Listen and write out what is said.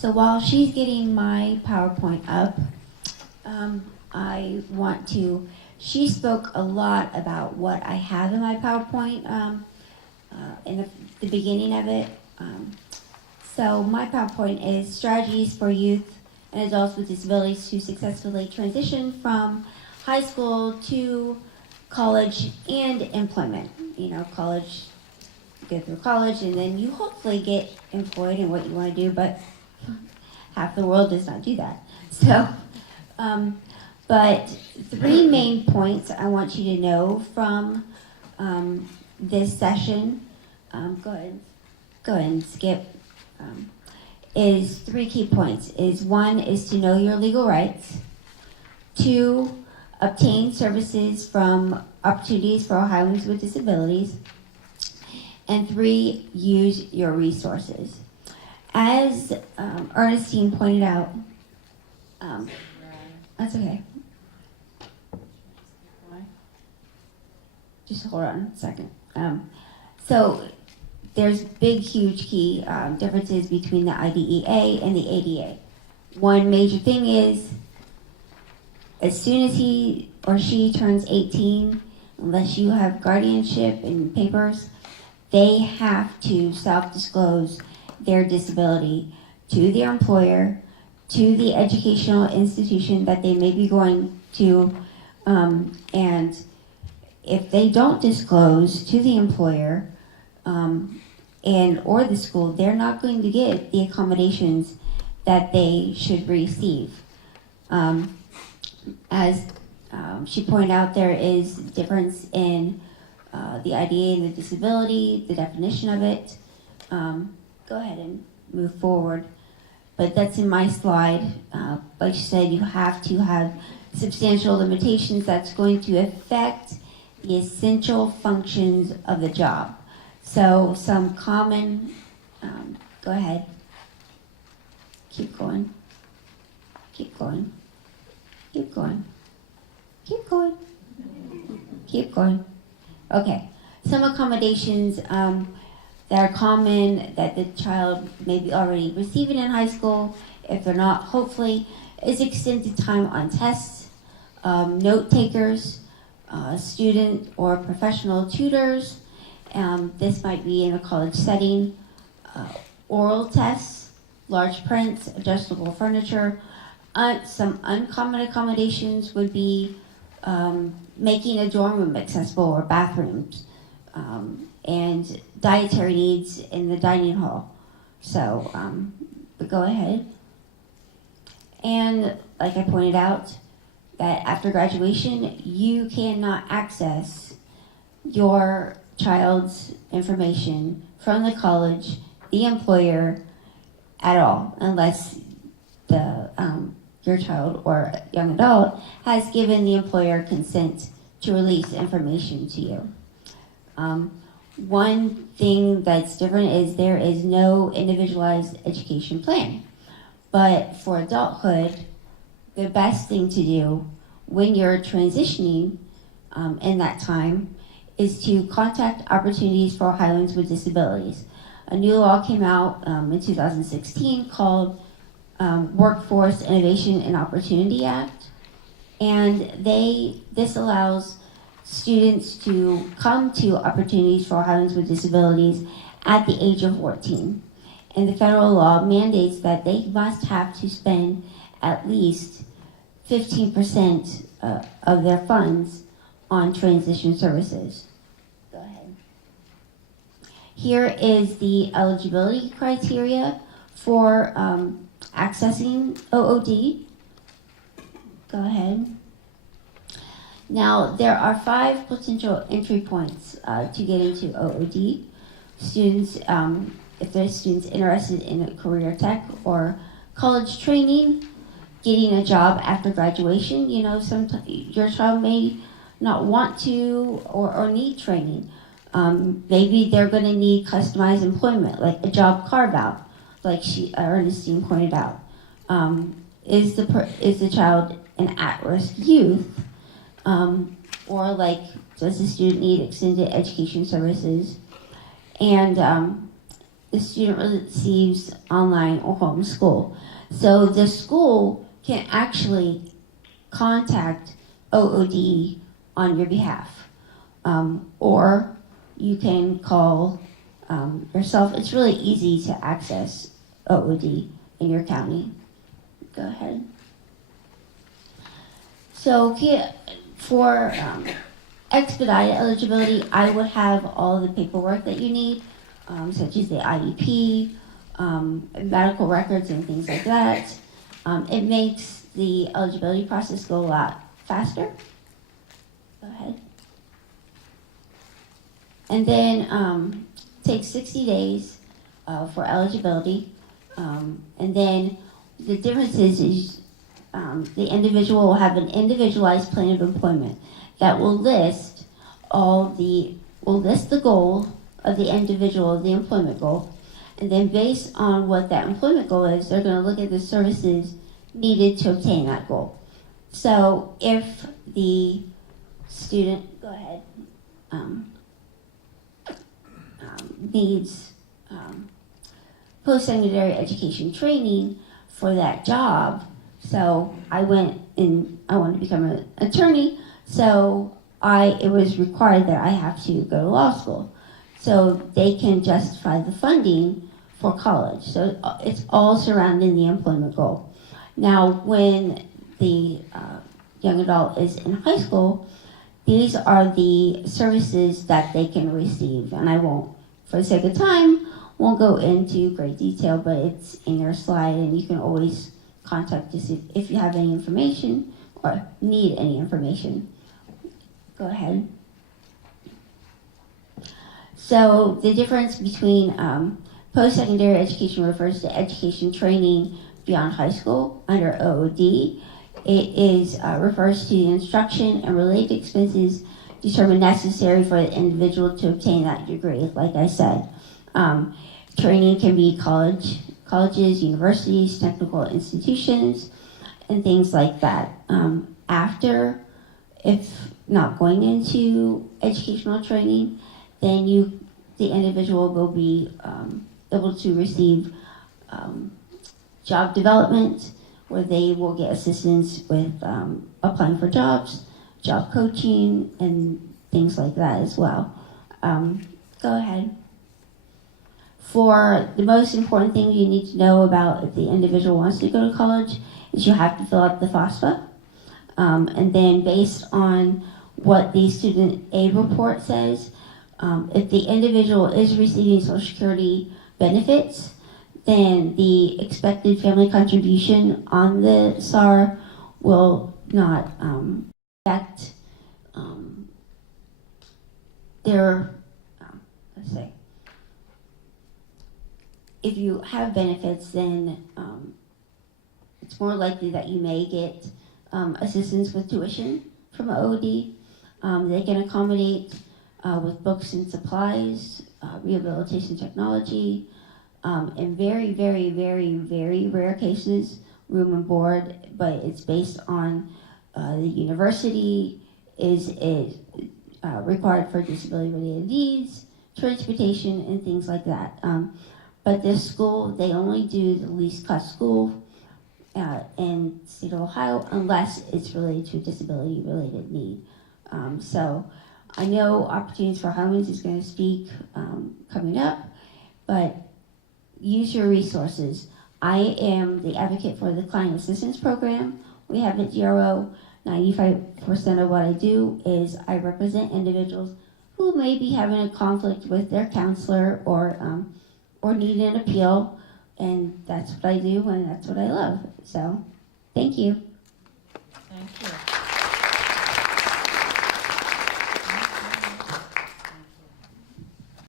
So while she's getting my PowerPoint up, she spoke a lot about what I have in my PowerPoint in the beginning of it. So my PowerPoint is strategies for youth and adults with disabilities to successfully transition from high school to college and employment. College, go through college, and then you hopefully get employed in what you want to do, but half the world does not do that. So, but 3 main points I want you to know from this session, go ahead and skip, is 3 key points. One is to know your legal rights. 2, obtain services from opportunities for Ohioans with disabilities. And 3, use your resources. As Ernestine pointed out, that's okay. Just hold on a second. So there's big, huge key differences between the IDEA and the ADA. One major thing is, as soon as he or she turns 18, unless you have guardianship and papers, they have to self-disclose their disability to their employer, to the educational institution that they may be going to, and if they don't disclose to the employer or the school, they're not going to get the accommodations that they should receive. As she pointed out, there is difference in the IDA and the disability, the definition of it. Go ahead and move forward. But that's in my slide. Like she said, you have to have substantial limitations that's going to affect the essential functions of the job. So some common, go ahead. Keep going. Keep going. Keep going. Keep going. Keep going. Okay. Some accommodations that are common that the child may be already receiving in high school, if they're not, hopefully, is extended time on tests, note takers, student or professional tutors. This might be in a college setting, oral tests, large prints, adjustable furniture. Some uncommon accommodations would be making a dorm room accessible or bathrooms, and dietary needs in the dining hall. So, but go ahead. And like I pointed out, that after graduation, you cannot access your child's information from the college, the employer, at all, unless your child or young adult has given the employer consent to release information to you. One thing that's different is there is no individualized education plan. But for adulthood, the best thing to do when you're transitioning in that time is to contact Opportunities for Ohioans with Disabilities. A new law came out in 2016 called Workforce Innovation and Opportunity Act, and this allows students to come to Opportunities for Ohioans with Disabilities at the age of 14. And the federal law mandates that they must have to spend at least 15% of their funds on transition services. Go ahead. Here is the eligibility criteria for accessing OOD. Go ahead. Now, there are 5 potential entry points to get into OOD. Students, if there's students interested in a career tech or college training, getting a job after graduation, sometimes your child may not want to or need training. Maybe they're going to need customized employment, like a job carve-out, like Ernestine pointed out. Is the child an at-risk youth? Or does the student need extended education services? And the student receives online or homeschool. So the school can actually contact OOD on your behalf. Or you can call yourself. It's really easy to access OOD in your county. Go ahead. So for expedited eligibility, I would have all the paperwork that you need, such as the IEP, medical records and things like that. It makes the eligibility process go a lot faster. Go ahead. And then takes 60 days for eligibility. And then the difference is the individual will have an individualized plan of employment that will list the goal of the individual, the employment goal. And then based on what that employment goal is, they're going to look at the services needed to obtain that goal. So if the student, go ahead, needs post-secondary education training for that job. So I wanted to become an attorney, so it was required that I have to go to law school. So they can justify the funding for college. So it's all surrounding the employment goal. Now, when the young adult is in high school, these are the services that they can receive. And I won't, for the sake of time, won't go into great detail, but it's in your slide, and you can always contact us if you have any information or need any information. Go ahead. So the difference between post-secondary education refers to education training beyond high school under OOD. It refers to the instruction and related expenses determined necessary for the individual to obtain that degree, like I said. Training can be colleges, universities, technical institutions, and things like that. After, if not going into educational training, then the individual will be able to receive job development, where they will get assistance with applying for jobs, job coaching, and things like that as well. Go ahead. For the most important thing you need to know about if the individual wants to go to college is you have to fill out the FOSFA. And then based on what the student aid report says, if the individual is receiving Social Security benefits, then the expected family contribution on the SAR will not affect their, let's say, if you have benefits, then it's more likely that you may get assistance with tuition from OOD. They can accommodate with books and supplies, rehabilitation technology, in very, very, very, very rare cases, room and board, but it's based on the university. Is it required for disability-related needs, transportation, and things like that. But this school, they only do the least cost school in the state of Ohio unless it's related to a disability-related need. So I know Opportunities for Highlands is going to speak coming up, but use your resources. I am the advocate for the Client Assistance Program we have at DRO. 95% of what I do is I represent individuals who may be having a conflict with their counselor or need an appeal, and that's what I do and that's what I love. So, thank you.